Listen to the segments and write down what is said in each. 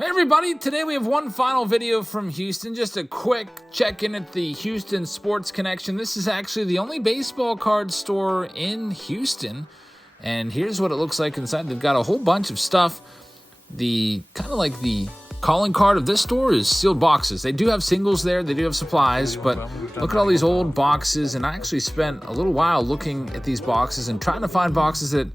Hey everybody, today we have one final video from Houston. Just a quick check-in at the Houston Sports Connection. This is actually the only baseball card store in Houston. And here's what it looks like inside. They've got a whole bunch of stuff. The kind of like the calling card of this store is sealed boxes. They do have singles there, they do have supplies, but look at all these old boxes. And I actually spent a little while looking at these boxes and trying to find boxes that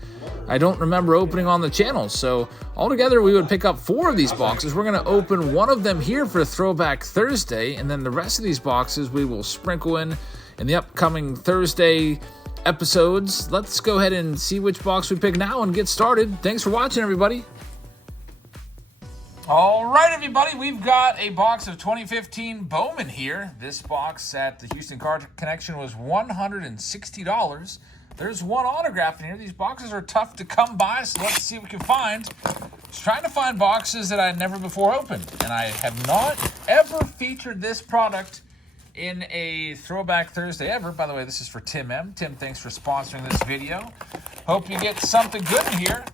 I don't remember opening on the channel. So altogether, we would pick up 4 of these boxes. We're going to open one of them here for Throwback Thursday, and then the rest of these boxes we will sprinkle in the upcoming Thursday episodes. Let's go ahead and see which box we pick now and get started. Thanks for watching, everybody. All right, everybody, we've got a box of 2015 Bowman here. This box at the Houston Card Connection was $160. There's one autograph in here. These boxes are tough to come by, so let's see what we can find. I was trying to find boxes that I never before opened, and I have not ever featured this product in a Throwback Thursday ever. By the way, this is for Tim M. Tim, thanks for sponsoring this video. Hope you get something good in here.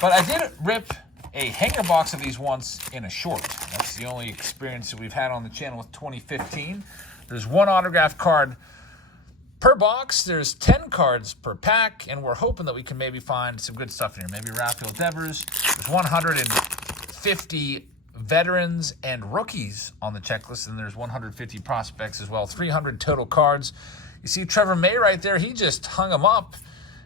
But I did rip a hanger box of these once in a short. That's the only experience that we've had on the channel with 2015. There's one autograph card per box. There's 10 cards per pack, and we're hoping that we can maybe find some good stuff in here. Maybe Rafael Devers. There's 150 veterans and rookies on the checklist, and there's 150 prospects as well. 300 total cards. You see Trevor May right there. He just hung them up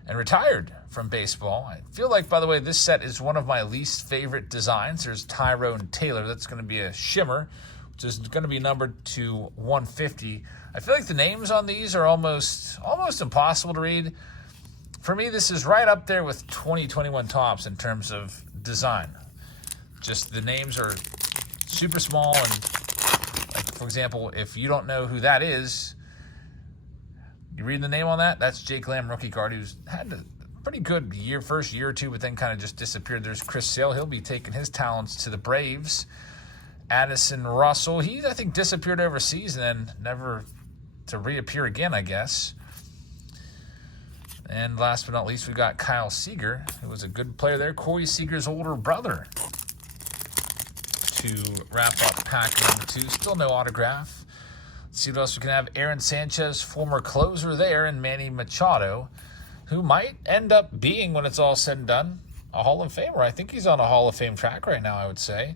and retired from baseball. I feel like, by the way, this set is one of my least favorite designs. There's Tyrone Taylor. That's going to be a shimmer, which is going to be numbered to 150. I feel like the names on these are almost impossible to read. For me, this is right up there with 2021 Topps in terms of design. Just the names are super small, and like, for example, if you don't know who that is, you read the name on that, that's Jake Lamb rookie card, who's had a pretty good first year or two, but then kind of just disappeared. There's Chris Sale. He'll be taking his talents to the Braves. Addison Russell, he, I think, disappeared overseas and then never to reappear again, I guess. And last but not least, we got Kyle Seager, who was a good player there. Corey Seager's older brother, to wrap up pack number 2. Still no autograph. Let's see what else we can have. Aaron Sanchez, former closer there, and Manny Machado, who might end up being, when it's all said and done, a Hall of Famer. I think he's on a Hall of Fame track right now, I would say.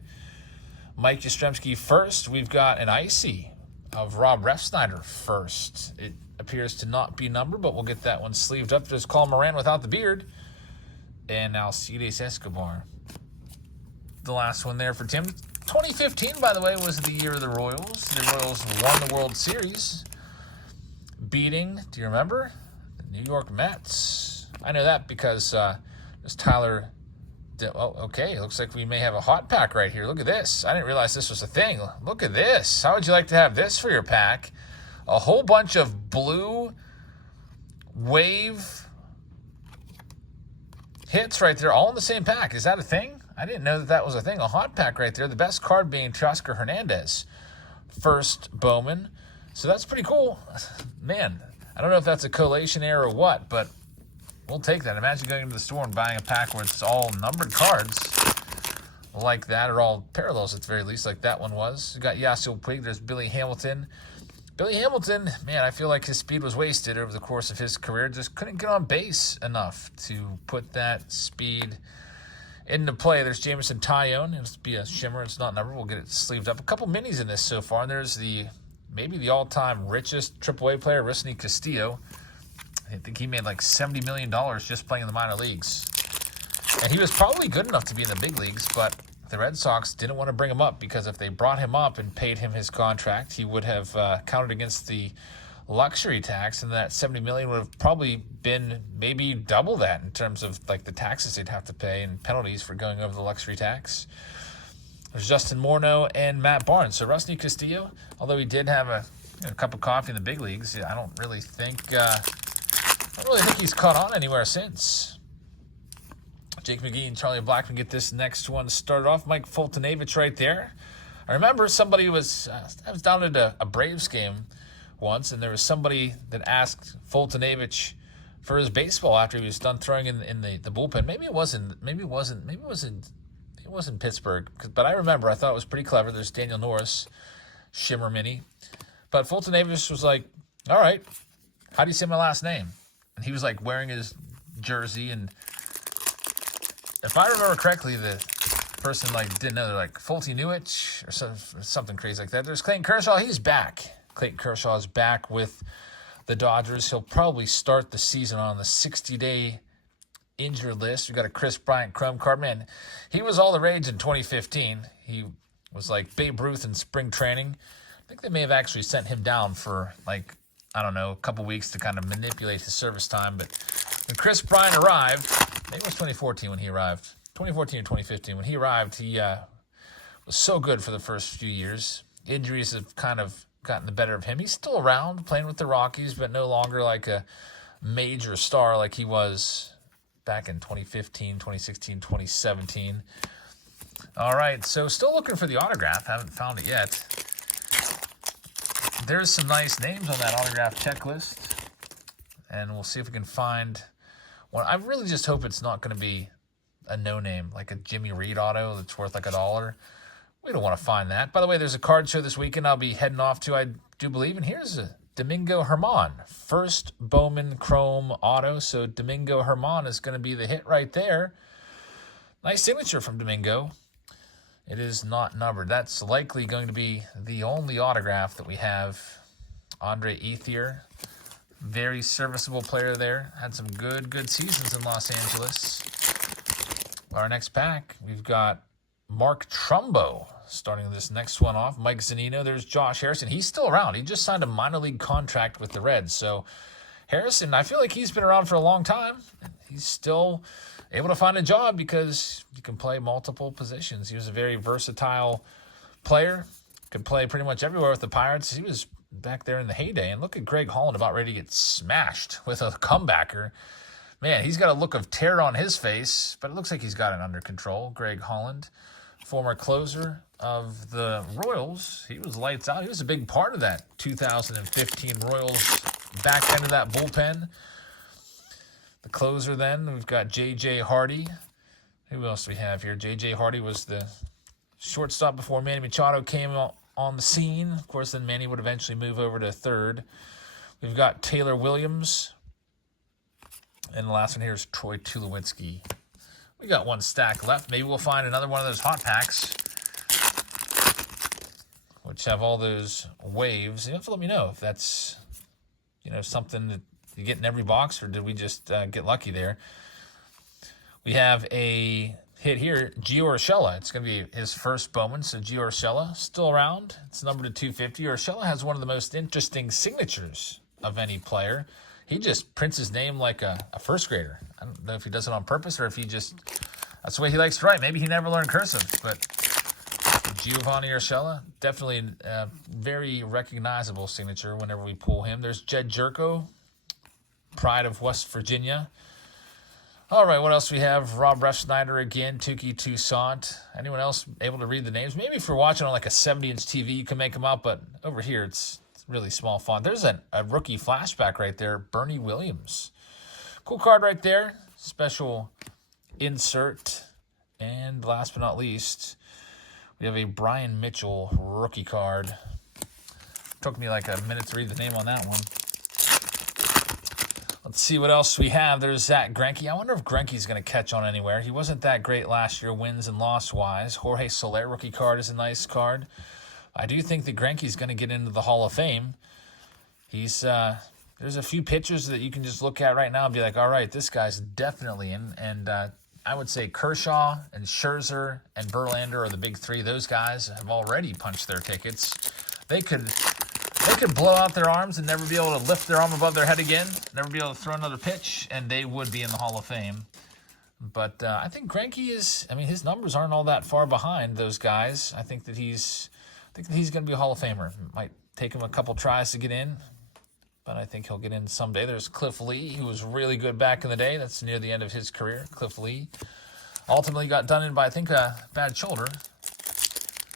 Mike Yastrzemski first. We've got an icy of Rob Refsnyder first. It appears to not be numbered, but we'll get that one sleeved up. There's Colin Moran without the beard. And Alcides Escobar. The last one there for Tim. 2015, by the way, was the year of the Royals. The Royals won the World Series, beating, do you remember, the New York Mets? I know that because there's Tyler. Oh, okay, it looks like we may have a hot pack right here. Look at this. I didn't realize this was a thing. Look at this. How would you like to have this for your pack? A whole bunch of blue wave hits right there, all in the same pack. Is that a thing? I didn't know that was a thing. A hot pack right there. The best card being Teoscar Hernandez. First Bowman. So that's pretty cool. Man, I don't know if that's a collation error or what, but we'll take that. Imagine going into the store and buying a pack where it's all numbered cards like that, or all parallels at the very least, like that one was. You got Yasiel Puig. There's Billy Hamilton. Billy Hamilton, man, I feel like his speed was wasted over the course of his career. Just couldn't get on base enough to put that speed into play. There's Jameson Taillon. It'll be a shimmer. It's not numbered. We'll get it sleeved up. A couple minis in this so far. And there's maybe the all-time richest AAA player, Rusney Castillo. I think he made like $70 million just playing in the minor leagues. And he was probably good enough to be in the big leagues, but the Red Sox didn't want to bring him up, because if they brought him up and paid him his contract, he would have counted against the luxury tax, and that $70 million would have probably been maybe double that in terms of like the taxes they'd have to pay and penalties for going over the luxury tax. There's Justin Morneau and Matt Barnes. So Rusney Castillo, although he did have a cup of coffee in the big leagues, I don't really think he's caught on anywhere since. Jake McGee and Charlie Blackmon get this next one started off. Mike Fultonavich right there. I remember somebody I was down at a Braves game once, and there was somebody that asked Fultonavich for his baseball after he was done throwing in the bullpen. Maybe it wasn't It wasn't Pittsburgh, but I remember. I thought it was pretty clever. There's Daniel Norris, Shimmer Mini. But Fulton Davis was like, all right, how do you say my last name? And he was like wearing his jersey. And if I remember correctly, the person like didn't know. They're like, Fulty Newich or something crazy like that. There's Clayton Kershaw. He's back. Clayton Kershaw is back with the Dodgers. He'll probably start the season on the 60-day injured list. We got a Chris Bryant Chrome card. Man, he was all the rage in 2015. He was like Babe Ruth in spring training. I think they may have actually sent him down for like, I don't know, a couple weeks to kind of manipulate his service time. But when Chris Bryant arrived, maybe it was 2014 when he arrived. 2014 or 2015. When he arrived, he was so good for the first few years. Injuries have kind of gotten the better of him. He's still around, playing with the Rockies, but no longer like a major star like he was back in 2015, 2016, 2017. All right, so still looking for the autograph. Haven't found it yet. There's some nice names on that autograph checklist, and we'll see if we can find one. I really just hope it's not going to be a no-name, like a Jimmy Reed auto that's worth like $1. We don't want to find that. By the way, there's a card show this weekend I'll be heading off to, I do believe, and here's a Domingo Germán, first Bowman Chrome auto. So Domingo Germán is going to be the hit right there. Nice signature from Domingo. It is not numbered. That's likely going to be the only autograph that we have. Andre Ethier, very serviceable player there. Had some good seasons in Los Angeles. Our next pack, we've got Mark Trumbo starting this next one off. Mike Zunino. There's Josh Harrison. He's still around. He just signed a minor league contract with the Reds. So Harrison, I feel like he's been around for a long time. He's still able to find a job because you can play multiple positions. He was a very versatile player. Could play pretty much everywhere with the Pirates. He was back there in the heyday. And look at Greg Holland about ready to get smashed with a comebacker. Man, he's got a look of terror on his face, but it looks like he's got it under control. Greg Holland, former closer of the Royals. He was lights out. He was a big part of that 2015 Royals back end of that bullpen. The closer then, we've got J.J. Hardy. Who else do we have here? J.J. Hardy was the shortstop before Manny Machado came on the scene. Of course, then Manny would eventually move over to third. We've got Taylor Williams. And the last one here is Troy Tulowitzki. We got one stack left. Maybe we'll find another one of those hot packs, which have all those waves. You have to let me know if that's, something that you get in every box, or did we just get lucky there? We have a hit here, Gio Urshela. It's going to be his first Bowman, so Gio Urshela still around. It's numbered to 250. Urshela has one of the most interesting signatures of any player. He just prints his name like a first grader. I don't know if he does it on purpose or if he just, that's the way he likes to write. Maybe he never learned cursive, but Giovanni Urshela, definitely a very recognizable signature whenever we pull him. There's Jed Jerko, pride of West Virginia. All right, what else we have? Rob Refsnyder again, Tukey Toussaint. Anyone else able to read the names? Maybe if you're watching on like a 70-inch TV, you can make them out, but over here it's really small font. There's a rookie flashback right there, Bernie Williams. Cool card right there. Special insert. And last but not least, we have a Brian Mitchell rookie card. Took me like a minute to read the name on that one. Let's see what else we have. There's Zach Greinke. I wonder if Greinke's going to catch on anywhere. He wasn't that great last year, wins and loss-wise. Jorge Soler rookie card is a nice card. I do think that Greinke's going to get into the Hall of Fame. He's there's a few pitchers that you can just look at right now and be like, all right, this guy's definitely in. And I would say Kershaw and Scherzer and Verlander are the big three. Those guys have already punched their tickets. They could blow out their arms and never be able to lift their arm above their head again, never be able to throw another pitch, and they would be in the Hall of Fame. But I think Greinke is, his numbers aren't all that far behind those guys. I think that he's going to be a Hall of Famer. Might take him a couple tries to get in, but I think he'll get in someday. There's Cliff Lee, who was really good back in the day. That's near the end of his career. Cliff Lee ultimately got done in by, I think, a bad shoulder.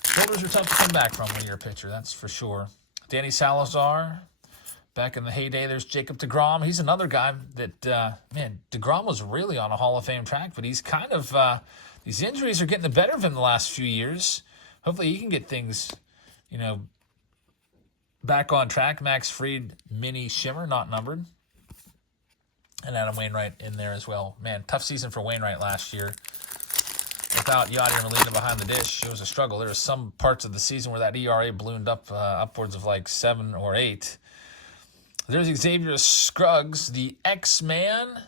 Shoulders are tough to come back from when you're a pitcher, that's for sure. Danny Salazar, back in the heyday. There's Jacob deGrom. He's another guy that, deGrom was really on a Hall of Fame track, but he's kind of, These injuries are getting the better of him the last few years. Hopefully he can get things, back on track. Max Fried, Mini Shimmer, not numbered. And Adam Wainwright in there as well. Man, tough season for Wainwright last year. Without Yadier and Molina behind the dish, it was a struggle. There were some parts of the season where that ERA ballooned up upwards of like 7 or 8. There's Xavier Scruggs, the X-Man.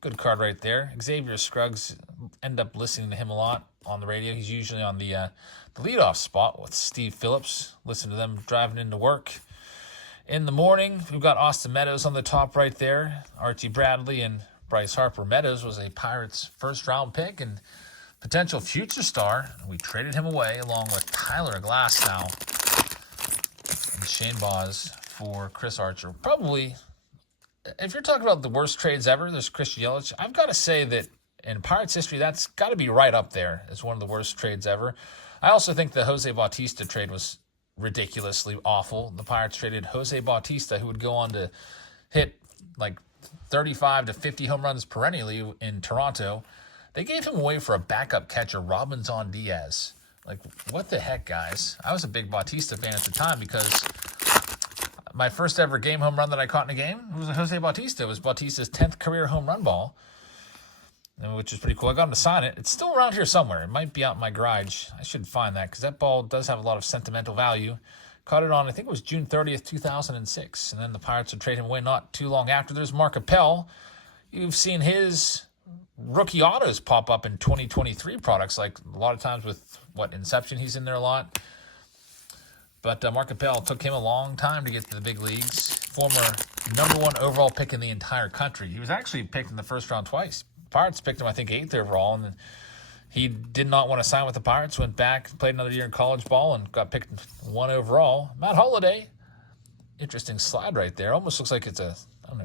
Good card right there. Xavier Scruggs, end up listening to him a lot on the radio. He's usually on the leadoff spot with Steve Phillips. Listen to them driving into work in the morning. We've got Austin Meadows on the top right there. Archie Bradley and Bryce Harper. Meadows was a Pirates first-round pick and potential future star. We traded him away along with Tyler Glasnow and Shane Baz for Chris Archer. Probably, if you're talking about the worst trades ever, there's Chris Yelich. I've got to say that in Pirates history, that's got to be right up there as one of the worst trades ever. I also think the Jose Bautista trade was ridiculously awful. The Pirates traded Jose Bautista, who would go on to hit like 35 to 50 home runs perennially in Toronto. They gave him away for a backup catcher, Robinson Diaz. Like, what the heck, guys? I was a big Bautista fan at the time because my first ever game home run that I caught in a game was a Jose Bautista. It was Bautista's 10th career home run ball, which is pretty cool. I got him to sign it. It's still around here somewhere. It might be out in my garage. I should find that because that ball does have a lot of sentimental value. Caught it on, I think it was June 30th, 2006. And then the Pirates would trade him away not too long after. There's Mark Appel. You've seen his rookie autos pop up in 2023 products, like a lot of times with, Inception, he's in there a lot. But Mark Appel took him a long time to get to the big leagues. Former #1 overall pick in the entire country. He was actually picked in the first round twice. Pirates picked him, I think, 8th overall, and he did not want to sign with the Pirates, went back, played another year in college ball, and got picked 1 overall. Matt Holliday, interesting slide right there. Almost looks like it's a,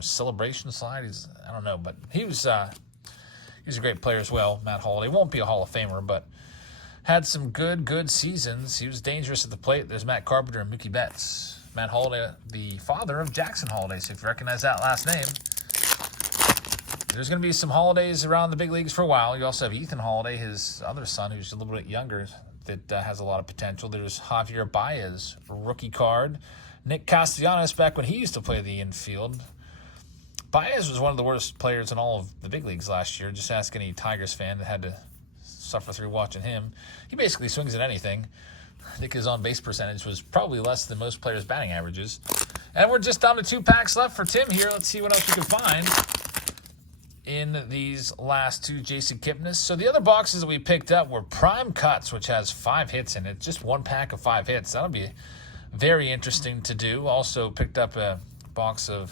celebration slide. I don't know, but he was a great player as well, Matt Holliday. Won't be a Hall of Famer, but had some good seasons. He was dangerous at the plate. There's Matt Carpenter and Mookie Betts. Matt Holliday, the father of Jackson Holliday, so if you recognize that last name. There's going to be some Hollidays around the big leagues for a while. You also have Ethan Holliday, his other son, who's a little bit younger, that has a lot of potential. There's Javier Baez, rookie card. Nick Castellanos, back when he used to play the infield. Baez was one of the worst players in all of the big leagues last year. Just ask any Tigers fan that had to suffer through watching him. He basically swings at anything. I think his on-base percentage was probably less than most players' batting averages. And we're just down to 2 packs left for Tim here. Let's see what else we can find in these last 2 Jason Kipnis. So the other boxes that we picked up were Prime Cuts, which has 5 hits in it. Just 1 pack of 5 hits. That'll be very interesting to do. Also picked up a box of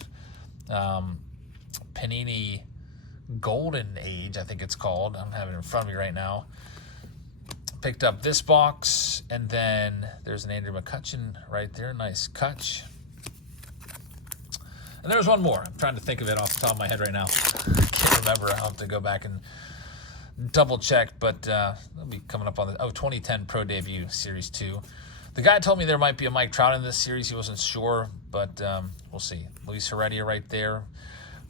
Panini Golden Age, I think it's called. I don't have it in front of me right now. Picked up this box, and then there's an Andrew McCutchen right there. Nice catch. And there's one more. I'm trying to think of it off the top of my head right now. I can't remember. I'll have to go back and double check, but it'll be coming up on the 2010 Pro Debut Series 2. The guy told me there might be a Mike Trout in this series. He wasn't sure, but we'll see. Luis Heredia right there.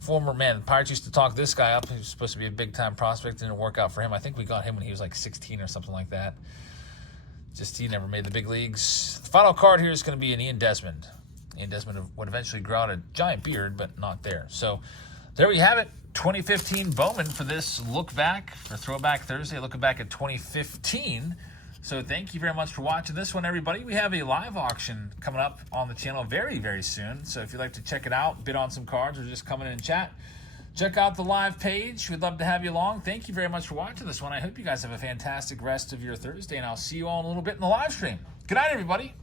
The Pirates used to talk this guy up. He was supposed to be a big-time prospect. Didn't work out for him. I think we got him when he was like 16 or something like that. Just he never made the big leagues. The final card here is going to be an Ian Desmond. Ian Desmond would eventually grow out a giant beard, but not there. So there we have it. 2015 Bowman for this look back, for Throwback Thursday, looking back at 2015. So thank you very much for watching this one, everybody. We have a live auction coming up on the channel very, very soon. So if you'd like to check it out, bid on some cards, or just come in and chat, check out the live page. We'd love to have you along. Thank you very much for watching this one. I hope you guys have a fantastic rest of your Thursday, and I'll see you all in a little bit in the live stream. Good night, everybody.